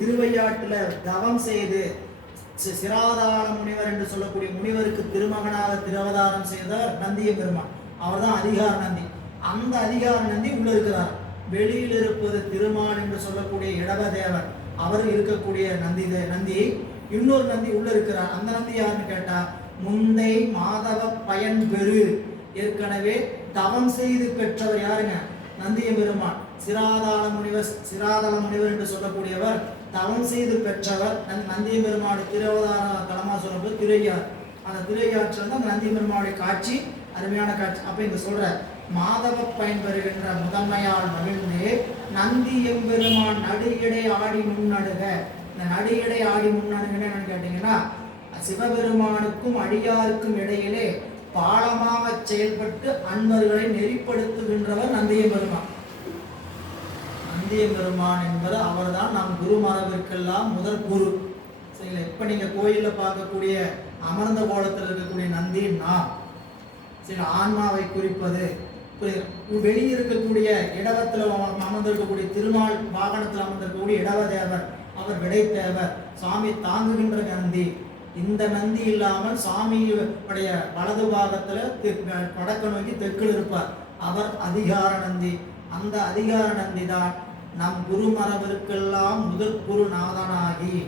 திருவையாற்றுல தவம் செய்து சிராதாள முனிவர் என்று சொல்லக்கூடிய முனிவருக்கு திருமகனாக திருவதாரம் செய்தவர் நந்திய பெருமான். அவர் தான் அதிகார நந்தி. அந்த அதிகார நந்தி உள்ள இருக்கிறார். வெளியில் இருப்பது திருமால் என்று சொல்லக்கூடிய இடவதேவர், அவர் இருக்கக்கூடிய நந்தி இன்னொரு நந்தி உள்ள இருக்கிறார். அந்த நந்தி யாருன்னு கேட்டா முந்தை மாதவ பயன் பெரு, ஏற்கனவே தவம் செய்து பெற்றவர் யாருங்க? நந்திய பெருமான். சிராதாள முனிவர் என்று சொல்லக்கூடியவர் தவம் செய்து பெற்றவர். நந்திய பெருமானுடைய திருவதார தலமா சொல்லப்போது திரையார். அந்த திரையாற்றில் வந்து அந்த நந்திய பெருமானுடைய காட்சி அருமையான காட்சி. அப்ப இங்க சொல்ற மாதவ பயன் பெறுகின்ற முதன்மையால் மகிழ்ந்தே நந்தி எம்பெருமான் நடுஇடை ஆடி முன்னடுக. இந்த நடுஇடை ஆடி முன்னடுகன்னு என்னன்னு கேட்டீங்கன்னா, சிவபெருமானுக்கும் அடியாருக்கும் இடையிலே பாலமாக செயல்பட்டு அன்பர்களை நெறிப்படுத்துகின்றவர் நந்திய பெருமான். நந்திய பெருமான் என்பது அவர் தான் நம் குரு மரபிற்கெல்லாம் முதல் குரு. சரிங்களா? இப்ப நீங்க கோயில்ல பார்க்கக்கூடிய அமர்ந்த கோலத்தில் இருக்கக்கூடிய நந்தி நாம் சில ஆன்மாவை குறிப்பது. வெளியே இருக்கக்கூடிய இடவத்தில் அமர்ந்திருக்கக்கூடிய திருமால் வாகனத்தில் அமர்ந்திருக்கக்கூடிய இடவதேவர், அவர் விடைத்தேவர், சாமி தாங்குகின்ற நந்தி. இந்த நந்தி இல்லாமல் சாமியுடைய வலது பாகத்துல வடக்கு நோக்கி தெற்கில் இருப்பார், அவர் அதிகார நந்தி. அந்த அதிகார நந்தி தான் நம் குரு மரபிற்கெல்லாம் முதற் குரு நாதனாகி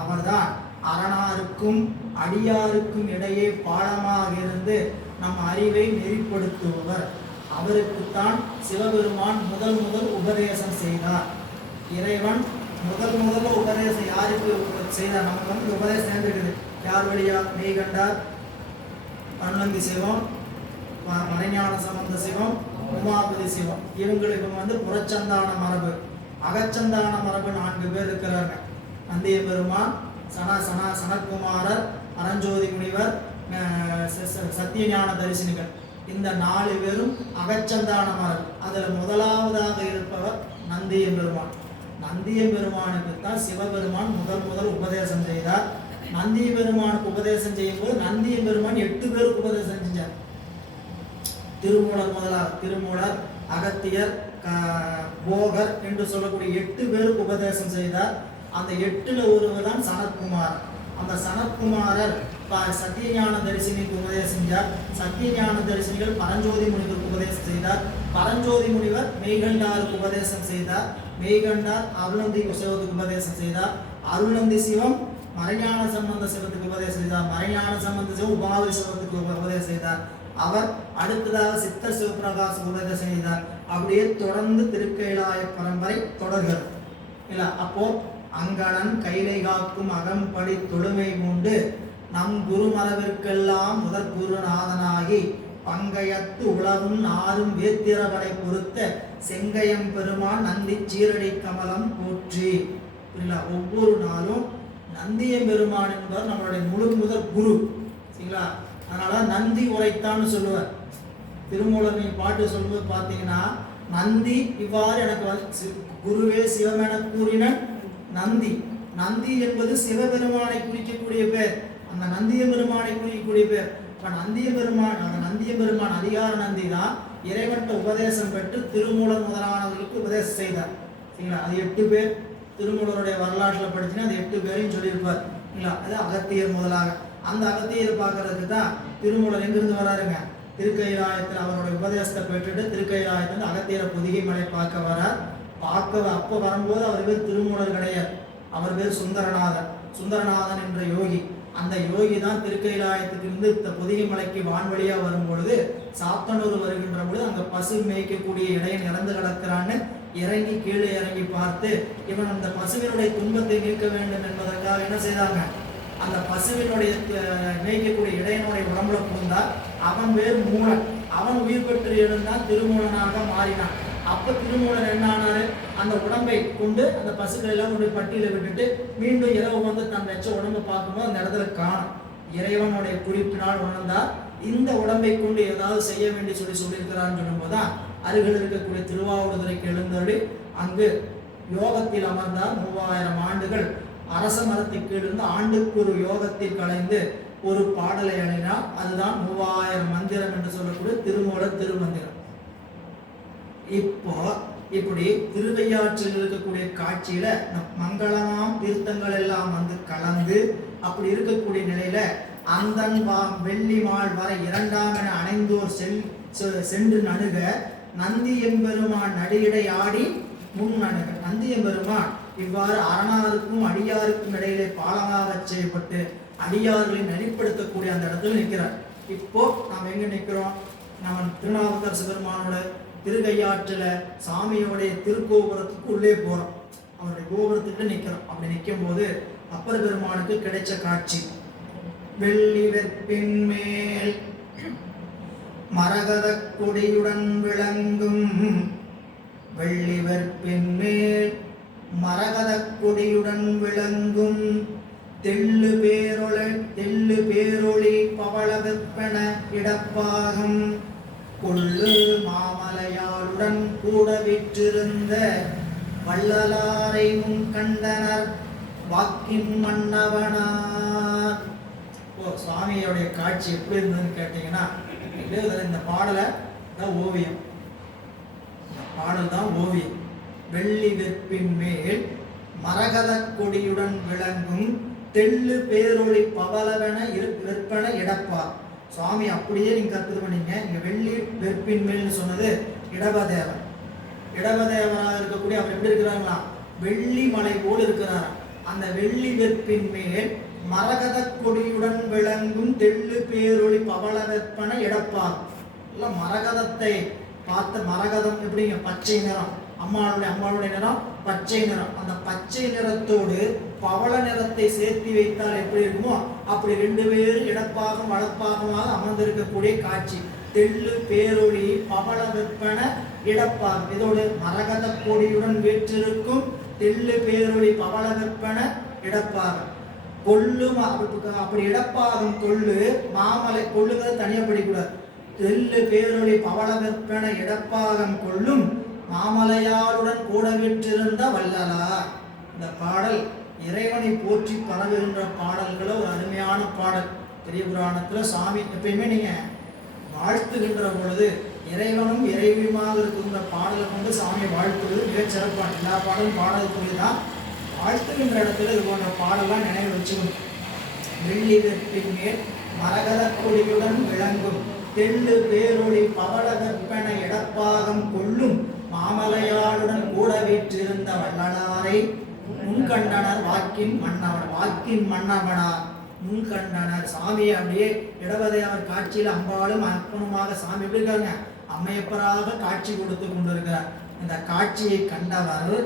அவர்தான் அரணாருக்கும் அடியாருக்கும் இடையே பாலமாக இருந்து நம் அறிவை நெறிப்படுத்துபவர். அவருக்குத்தான் சிவபெருமான் முதல் உபதேசம் செய்தார். இறைவன் முதல் உபதேசம் யாருக்கு செய்தார்? நமக்கு வந்து உபதேசம் சேர்ந்துருக்குது. யார் வழியா? மெய்கண்டார், அருணந்தி சிவம், மறைஞான சம்பந்த சிவம், உமாபதி சிவம். இவங்களுக்கு வந்து புறச்சந்தான மரபு, அகச்சந்தான மரபு 4 பேர் இருக்கிறாங்க. நந்திய பெருமான், சனத்குமாரர், அறஞ்சோதி முனிவர், சத்தியஞான தரிசனிகள். இந்த 4 பேரும் அகச்சந்தான மரபு. அதுல முதலாவதாக இருப்பவர் நந்திய பெருமான். நந்திய பெருமானுக்கு தான் சிவபெருமான் முதல் உபதேசம் செய்தார். நந்திய பெருமானுக்கு உபதேசம் செய்யும் போது நந்திய பெருமான் 8 பேருக்கு உபதேசம் செஞ்சார். திருமூலர், அகத்தியர், போகர் என்று சொல்லக்கூடிய 8 பேருக்கு உபதேசம் செய்தார். அந்த 8ல் ஒருவர் தான் சனத்குமார். அந்த சனத்குமாரர் சத்தியஞான தரிசனிக்கு உபதேசம் செஞ்சார். சத்தியஞான தரிசனிகள் பரஞ்சோதி முனிவருக்கு உபதேசம் செய்தார். பரஞ்சோதி முனிவர் மெய்கண்டாருக்கு உபதேசம் செய்தார். மெய்கண்டார் அருள்நந்தி சிவத்துக்கு உபதேசம் செய்தார். அருள்நந்தி சிவம் மறைஞான சம்பந்த சிவத்துக்கு உபதேசம் செய்தார். மறைஞான சம்பந்த சிவம் உபாதி சிவத்துக்கு உபதேசம் செய்தார். அவர் அடுத்ததாக சித்தர் சிவபிரகாச உபதேசம் செய்தார். அப்படியே தொடர்ந்து திருக்கைலாய பரம்பரை தொடர்கிறது இல்ல. அப்போ அங்கணன் கைலை காக்கும் அகம்படி தொழுமை கொண்டு நம் குரு மரபிற்கெல்லாம் முதற் குருநாதனாகி பங்கையத்து உலகும் நாரும் வேத்திரபடை பொறுத்த செங்கையம் பெருமான் நந்தி சீரடி கமலம் போற்றி. ஒவ்வொரு நாளும் நந்திய பெருமான் என்பவர் நம்மளுடைய முதற் குரு. சரிங்களா? அதனால நந்தி உரைத்தான்னு சொல்லுவார். திருமூலர் நீ பாட்டு சொல்லும்போது பார்த்தீங்கன்னா, நந்தி இவ்வாறு எனக்கு குருவே சிவமென கூறின நந்தி. நந்தி என்பது சிவபெருமானை குறிக்கக்கூடிய பேர். அந்த நந்திய பெருமானை குறிக்கக்கூடிய பேர். இப்ப நந்திய பெருமான் அதிகார நந்தி தான் இறைவன்ட்ட உபதேசம் பெற்று திருமூலர் முதலானவர்களுக்கு உபதேசம் செய்தார். சரிங்களா? அது 8 பேர். திருமூலருடைய வரலாற்றில் படிச்சுன்னா அது 8 பேரையும் சொல்லியிருப்பார். இல்லைங்களா? அது அகத்தியர் முதலாக. அந்த அகத்தியர் பார்க்கறதுக்கு தான் திருமூலர் எங்கிருந்து வராருங்க? திருக்கைலாயத்தில் அவருடைய உபதேசத்தை பெற்றுட்டு திருக்கைலாயத்தில் அகத்தியரை பொதிகை மலை பார்க்க வரார். அப்போ வரும்போது அவர் பேர் திருமூலர் கிடையாது, அவர் பேர் சுந்தரநாதன் என்ற யோகி. அந்த யோகி தான் திருக்கைலாயத்துக்கு இருந்து பொதிகை மலைக்கு வான்வழியா வரும் பொழுது சாத்தனூர் வருகின்ற பொழுது அங்க பசு மேய்க்கக்கூடிய இடையன் இறந்து கிடக்கிறான்னு இறங்கி கீழே இறங்கி பார்த்து இவன் அந்த பசுவினுடைய துன்பத்தை நீக்க வேண்டும் என்பதற்காக என்ன செய்தாங்க? அந்த பசுவினுடைய மேய்க்கக்கூடிய இடையனுடைய உடம்புல புகுந்தார். அவன் பேர் மூலன். அவன் உயிர் பெற்று எழுந்தான், திருமூலனாக மாறினான். அப்ப திருமூலன் என்ன ஆனாரு? அந்த உடம்பை கொண்டு அந்த பசுக்கள் எல்லாம் கொண்டு பட்டியல விட்டுட்டு மீண்டும் இரவு வந்து தன் வச்ச உடம்பை பார்க்கும்போது அந்த இடத்துல காணும். இறைவனுடைய குறிப்பினால் உணர்ந்தார். இந்த உடம்பை கொண்டு ஏதாவது செய்ய வேண்டி சொல்லியிருக்கிறான்னு சொல்லும்போதுதான் அருகில் இருக்கக்கூடிய திருவாவூதுரைக்கு எழுந்தருளி அங்கு யோகத்தில் அமர்ந்தார். 3000 ஆண்டுகள் அரச மரத்துக்கு இருந்து ஆண்டுக்கு ஒரு யோகத்தில் கலைந்து ஒரு பாடலை அணினார். அதுதான் 3000 மந்திரம் என்று சொல்லக்கூடிய திருமூலர் திருமந்திரம். இப்போ இப்படி திருவையாற்றில் இருக்கக்கூடிய காட்சியில மங்களமாம் தீர்த்தங்கள் எல்லாம் வந்து கலந்து அப்படி இருக்கக்கூடிய நிலையில அந்தன் வெள்ளி மால் வரை இரண்டாம் என அணைந்தோர் சென்று நணுக நந்தி எம்பெருமான் நடியிடை ஆடி முன் நணுக. நந்தி எம்பெருமான் இவ்வாறு அரணாருக்கும் அடியாருக்கும் இடையிலே பாலமாக செய்யப்பட்டு அடியார்களை நெறிப்படுத்தக்கூடிய அந்த இடத்துல நிற்கிறார். இப்போ நாம் எங்க நிற்கிறோம்? நம்ம திருநாவுக்கரசு பெருமானோட திருக்கையாற்றுல சாமியோடைய திருக்கோபுரத்துக்கு உள்ளே போறோம். அவருடைய கோபுரத்துக்கு நிற்கிறோம். அப்படி நிற்கும் போது அப்பர் பெருமானுக்கு கிடைச்ச காட்சி, வெள்ளி வெற்பின் மேல் மரகத கொடியுடன் விளங்கும், வெள்ளி வெற்பின் மேல் மரகத கொடியுடன் விளங்கும் தெள்ளு பேரொளி பவள வெப்பன இடப்பாகம் கொள்ளு மாமலையாளுடன் கூட விற்றிருந்த வள்ளலாரை முன் கண்டனர் வாக்கின் மன்னவனார். சுவாமியோடைய காட்சி எப்படி இருந்ததுன்னு கேட்டீங்கன்னா, இந்த பாடலை தான் ஓவியம், பாடல் தான் ஓவியம். வெள்ளி வெற்பின் மேல் மரகத கொடியுடன் விளங்கும் தெள்ளு பேரொளி பவளவென விற்பன இடப்பார். சுவாமி அப்படியே நீங்க கற்பனை பண்ணீங்க. இங்க வெள்ளி வெற்பின் மேல்னு சொன்னது இடபதேவர். இடபதேவராக இருக்கக்கூடிய அவர் எப்படி இருக்கிறாங்களா? வெள்ளி மலை போல் இருக்கிறார். அந்த வெள்ளி வெற்பின் மேல் மரகத கொடியுடன் விளங்கும் தெள்ளு பேரொளி பவள வெற்பன இடப்பார். மரகதத்தை பார்த்த மரகதம் எப்படிங்க? பச்சை நிறம். அம்மாளுடைய நிறம் பச்சை நிறம். அந்த பச்சை நிறத்தோடு பவள நிறத்தை சேர்த்து வைத்தால் எப்படி இருக்குமோ அப்படி ரெண்டு பேரும் இடப்பாகம் வளப்பாகமாக அமர்ந்திருக்கக்கூடிய காட்சி. தெள்ளு பேரொளி பவள வெற்பன இடப்பாகம். இதோடு மரகத கொடியுடன் வீற்றிருக்கும் தெள்ளு பேரொளி பவள வெற்பன இடப்பாகம். கொள்ளும் அப்படி இடப்பாகம் கொள்ளு மாமலை. கொள்ளுங்கிறது தனியாக படிக்கூடாது. தெள்ளு பேரொளி பவள வெற்பன இடப்பாகம் கொள்ளும் மாமலையாளுடன் கூட விற்றிருந்த வள்ளலார். இந்த பாடல் இறைவனை போற்றி பரவுகின்ற பாடல்கள ஒரு அருமையான பாடல். பெரிய புராணத்துல சாமி எப்பயுமே நீங்க வாழ்த்துகின்ற பொழுது இறைவனும் இறைவியுமாக இருக்கின்ற பாடலை கொண்டு சாமியை வாழ்த்துவது மிகச் சிறப்பான. எல்லா பாடலும் பாடலுக்குரியதான். வாழ்த்துகின்ற இடத்துல இது போன்ற பாடலாம் நினைவு வச்சுக்கணும். வெள்ளி வெற்பின் மேல் மரகத கொடியுடன் விளங்கும் தெள்ளு பேரொளி பவள வெற்பன இடப்பாகம் கொள்ளும் மாமலையாளுடன் கூட வீற்றிருந்த வள்ளலாரை முன்கண்டனர் வாக்கின் மன்னவன். வாக்கின் மன்னவனார் முன்கண்டனர். சாமியை அப்படியே இடபதையார் காட்சியில் அம்பாலும் அற்புதமாக சாமி எப்படி இருக்காங்க? அம்மையப்பராக காட்சி கொடுத்து கொண்டிருக்கிறார். இந்த காட்சியை கண்டவர்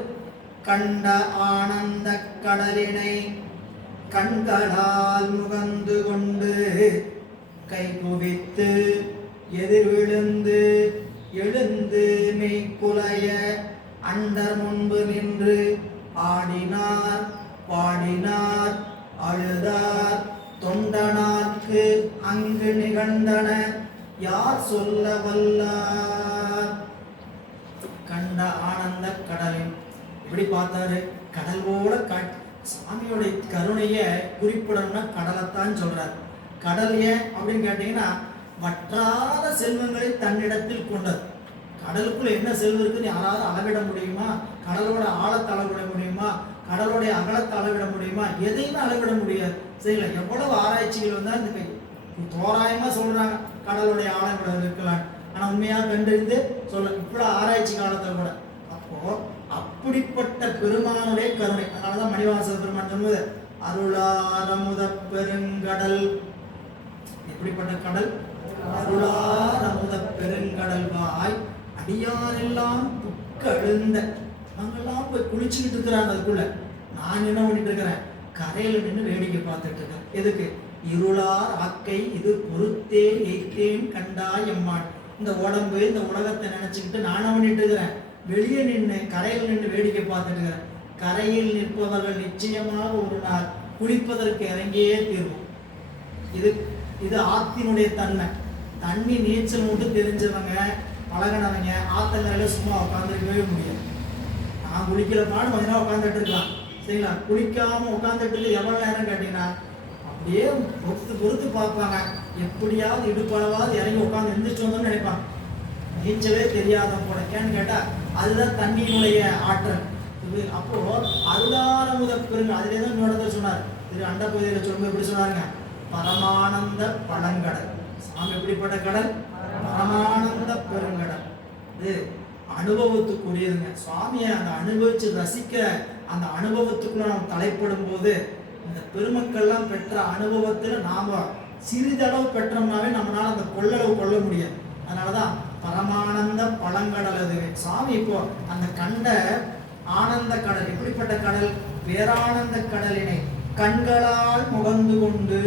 கண்ட ஆனந்த கடலினை கண்களால் முகந்து கொண்டு கை குவித்து எதிர் விழுந்து எழுந்து மெய்க்குலைய அண்டர் முன்பு நின்று ஆடினார் பாடினார் அழுதார் தொண்டனார்க்கு அங்கு நிகழ்ந்தன யார் சொல்ல வல்லார். கண்ட ஆனந்த கடலின் எப்படி பார்த்தாரு? கடலோட சாமியோடைய கருணைய குறிப்பிடணும்னா கடலைத்தான் சொல்றார். கடல் ஏன் அப்படின்னு கேட்டீங்கன்னா, வற்றாத செல்வங்களை தன்னிடத்தில் கொண்டது. கடலுக்குள்ள என்ன செல்வம் இருக்குன்னு யாராவது அளவிட முடியுமா? கடலோட ஆழத்தை அளவிட முடியுமா? கடலோடைய அகலத்தை அளவிட முடியுமா? எதையுமே அளவிட முடியாது. சரிங்களா? எவ்வளவு ஆராய்ச்சிகள் வந்தால் இந்த தோராயமா சொல்றாங்க கடலுடைய ஆழம் இவ்வளவு இருக்கலாம். ஆனா உண்மையா கண்டறிந்து சொல்ல இவ்வளவு ஆராய்ச்சி காலத்தை கூட. அப்போ அப்படிப்பட்ட பெருமானுடைய கருணை. அதனாலதான் மணிவாசக பெருமான் சொல்வது அருளாரமுத பெருங்கடல். எப்படிப்பட்ட கடல்? அருளாரமுத பெருங்கடல் வாய் அடியாரெல்லாம் புக்கழுந்த. நாங்கெல்லாம் போய் குளிச்சுக்கிட்டு இருக்கிறாங்க. அதுக்குள்ள நான் என்ன பண்ணிட்டு இருக்கிறேன்? கரையில நின்று வேடிக்கை பார்த்துட்டு இருக்கேன். எதுக்கு? இருளார் ஆக்கை இது பொறுத்தேன் எய்த்தேன் கண்டாய் எம்மான். இந்த உடம்பு இந்த உலகத்தை நினைச்சுக்கிட்டு நான் என்ன பண்ணிட்டு இருக்கிறேன்? வெளியே நின்று கரையில் நின்று வேடிக்கை பார்த்துட்டு இருக்கிறேன். கரையில் நிற்பவர்கள் நிச்சயமாக ஒரு நாள் குளிப்பதற்கு இறங்கியே தீர்வும். இது ஆத்தினுடைய தன்மை. தண்ணி நீச்சல் மட்டும் தெரிஞ்சவங்க பழகினவங்க ஆத்தங்கரையில சும்மா உட்காந்துருக்கவே முடியாது. நான் குளிக்கிறப்பான்னு கொஞ்ச நேரம் உட்காந்துட்டு இருக்கலாம். சரிங்களா? குளிக்காம உட்காந்துட்டு எவ்வளவு நேரம் கேட்டீங்கன்னா அப்படியே பொறுத்து பார்ப்பாங்க. எப்படியாவது இடுப்பளவாவது இறங்கி உட்காந்து எந்திரிச்சு வந்தோம்னு நினைப்பாங்க. நீச்சலே தெரியாத போல. ஏன்னு கேட்டா அதுதான் தண்ணியினுடைய ஆற்றல். அப்போ அருளாரமுத பெருங்கடல், அதுல தான் இன்னொரு சொன்னார் திரு அண்ட பகுதியில் சொல்லும்போது எப்படி சொன்னாருங்க, பரமானந்த பழங்கடல். சாமி எப்படிப்பட்ட கடல்? பரமானந்த பெருங்கடல். இது அனுபவத்துக்குரியதுங்க. சுவாமியை அந்த அனுபவிச்சு ரசிக்க, அந்த அனுபவத்துக்குள்ள நாம் தலைப்படும் போது இந்த பெருமக்கள்லாம் பெற்ற அனுபவத்தில் நாம சிறிதளவு பெற்றோம்னாவே நம்மளால அந்த கொள்ளளவு கொள்ள முடியாது. அதனாலதான் பரமானந்த பழங்கடல் அது. சுவாமி இப்போ அந்த கண்ட ஆனந்த கடல் எப்படிப்பட்ட கடல்? பேரானந்த கடலினை கண்களால் முகந்து கொண்டு.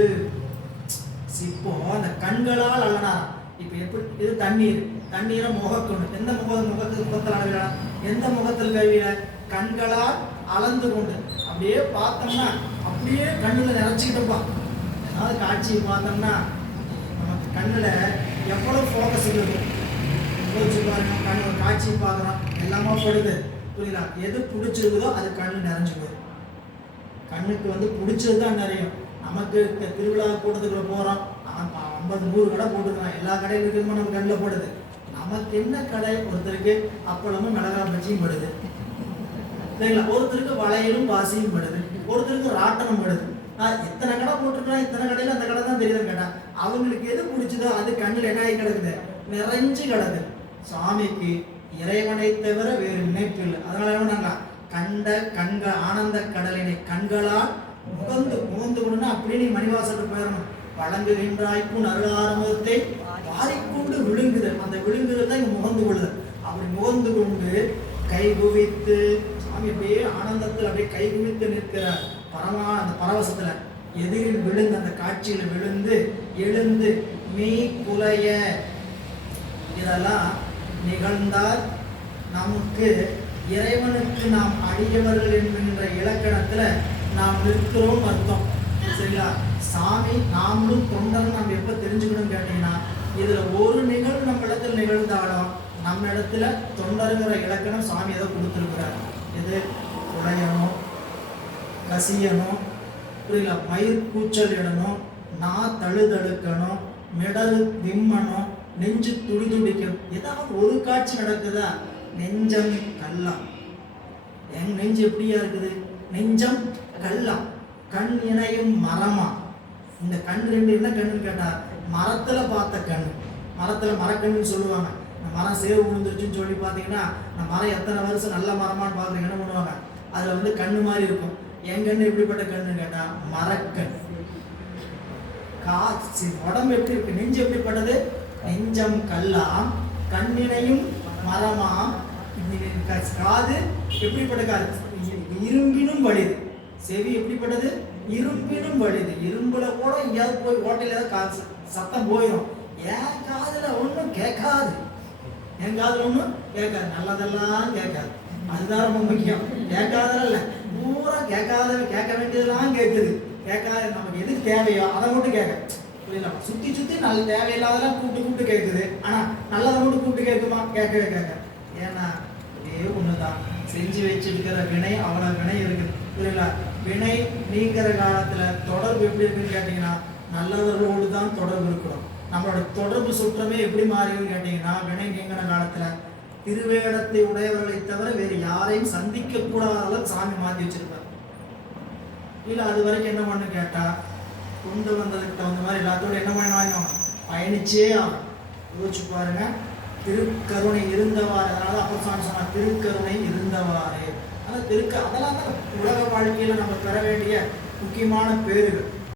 இப்போ அந்த கண்களால் அல்லனா, இப்ப எப்படி இது தண்ணீர், தண்ணீரை முகக்கணும். எந்த முகத்தில் அளவிட, எந்த முகத்தில் கழுவிட? கண்களால் அளந்து கொண்டு. அப்படியே பார்த்தோம்னா அப்படியே கண்ணுல நிறைச்சிக்கிட்டோம்ப்பா. ஏதாவது காட்சியை பார்த்தோம்னா நமக்கு கண்ணுல எவ்வளவு ஃபோக்கஸ் இருக்கும். பாருங்க, கண்ணு ஒரு காட்சியை பார்க்குறோம், எல்லாமே படுது, புரியுதா? எது பிடிச்சிருக்குதோ அது கண்ணு நிறைஞ்சு போயிடும். கண்ணுக்கு பிடிச்சது தான் நிறையும். நமக்கு திருவிழா கூட்டத்துக்குள்ள போகிறோம், 50-100 கடை போட்டுருக்கான், எல்லா கடையில் இருக்குமோ நம்ம கண்ணில் போடுது. நமக்கு என்ன கடை? ஒருத்தருக்கு அப்பளமும் மிளகா பஜ்ஜியும் படுது, சரிங்களா? ஒருத்தருக்கு வளையலும் பாசியும் படுது, ஒருத்தருக்கு ராட்டனம் படுது. எத்தனை கடை போட்டிருக்கலாம், இத்தனை கடையில் அந்த கடை தான் தெரியுதுன்னு கேட்டான். அவங்களுக்கு எது பிடிச்சதோ அது கண்ணில் என்ன ஆகி கிடக்குது? நிறைஞ்சு கிடக்குது. சுவாமிக்கு இறைவனை தவிர வேறு நினைப்பு இல்லை. அதனால நாங்கள் கண்ட ஆனந்த கடலினை கண்களால் முகந்து கொண்டுனா அப்படியே நீ மணிவாசலுக்கு போயிடணும். வழங்குகின்றாய்க்கும் அருளாரமுதத்தை வாரிக்கொண்டு விழுங்குதல். அந்த விழுங்குதல் தான் இங்கே முகந்து கொள்ளுதல். அப்படி முகந்து கொண்டு கை குவித்து, சாமி அப்படியே ஆனந்தத்தில் அப்படியே கை குவித்து நிற்கிற அந்த பரவசத்துல எதிரில் விழுந்து, அந்த காட்சியில விழுந்து எழுந்து மெய் குலைய. இதெல்லாம் நிகழ்ந்தால் நமக்கு இறைவனுக்கு நாம் அடியவர்கள் என்கின்ற இலக்கணத்துல நாம் நிற்கிறோம் அர்த்தம், சரிங்களா? சாமி நாமளும் தொண்டர் நாம் எப்ப தெரிஞ்சுக்கணும் கேட்டீங்கன்னா, இதுல ஒரு நிகழ்வு நம்ம இடத்துல நிகழ்ந்தாலும் நம்ம இடத்துல தொண்டருங்கிற இலக்கணம் சாமி எதை கொடுத்துருக்கிறார். எது? குலையணும், கசியணும், புரியல, மயிர் கூச்சல் இடணும், நான் தழுதழுக்கணும், மிடரு விம்மணும், நெஞ்சு துடி துடிக்கணும். ஏதாவது ஒரு காட்சி நடக்குதா? நெஞ்சம் கல்லாம். என் நெஞ்சு எப்படியா இருக்குது? நெஞ்சம் கல்லாம். கண் இணையும் மரமா. இந்த கண் ரெண்டு என்ன கண்ணுன்னு கேட்டா, மரத்துல பார்த்த கண். மரத்துல மரக்கண்ணுன்னு சொல்லுவாங்க. இந்த மரம் சேவு விழுந்துருச்சுன்னு சொல்லி பார்த்தீங்கன்னா, இந்த மரம் எத்தனை வருஷம் நல்ல மரமான்னு பார்க்குறீங்க என்ன பண்ணுவாங்க? அதுல கண்ணு மாதிரி இருக்கும். என் கண்ணு எப்படிப்பட்ட கண்ணு கேட்டா, மரக்கண். காட்சி உடம்பு எப்படி இருக்கு? நெஞ்சு எப்படிப்பட்டது? நெஞ்சம் கல்லாம், கண்ணினையும் மரமாம். காது எப்படிப்பட்ட காது? இரும்பினும் வலிது. செவி எப்படிப்பட்டது? இரும்பினும் வலிது. இரும்புல கூட எங்கேயாவது போய் ஹோட்டல் ஏதாவது சத்தம் போயிடும். என் காதுல ஒன்றும் கேட்காது, என் காதுல ஒன்றும் கேட்காது, நல்லதெல்லாம் கேட்காது. அதுதான் ரொம்ப முக்கியம். கேட்காதெல்லாம் இல்லை, பூரா கேட்க வேண்டியதெல்லாம் கேட்குது. கேட்காத நமக்கு எது தேவையோ அதை மட்டும் கேட்க, புரியல? சுத்தி நல்ல தேவையில்லாதெல்லாம் கூப்பிட்டு கேட்குது. ஆனா நல்லதை மட்டும் கூப்பிட்டு கேட்குமா? கேட்கவே கேட்க. ஏன்னா இதே ஒண்ணுதான், செஞ்சு வச்சிருக்கிற வினை அவ்வளவு வினை இருக்குது, புரியல? வினை நீங்கிற காலத்துல தொடர்பு எப்படி இருக்குன்னு கேட்டீங்கன்னா, நல்லவர்களோடு தான் தொடர்பு இருக்கிறோம். நம்மளோட தொடர்பு சுற்றமே எப்படி மாறியும் கேட்டீங்கன்னா, வினை நீங்கிற காலத்துல திருவேடத்தை உடையவர்களை தவிர வேறு யாரையும் சந்திக்க கூடாத அளவுக்கு சாமி மாற்றி வச்சிருப்பார். இல்லை அது வரைக்கும் என்ன பண்ணு கேட்டா, கொண்டு வந்ததுக்கு தகுந்த மாதிரி எல்லாத்தோட என்ன பண்ணுவாங்க, பயணிச்சே ஆகும். யோசிச்சு பாருங்க. திருக்கருணை இருந்தவாறு, அதனால அப்போ சொன்ன திருக்கருணை இருந்தவாறு. அதெல்லாம் தான் உலக வாழ்க்கையில நம்ம பெற வேண்டிய முக்கியமான பேருகள்.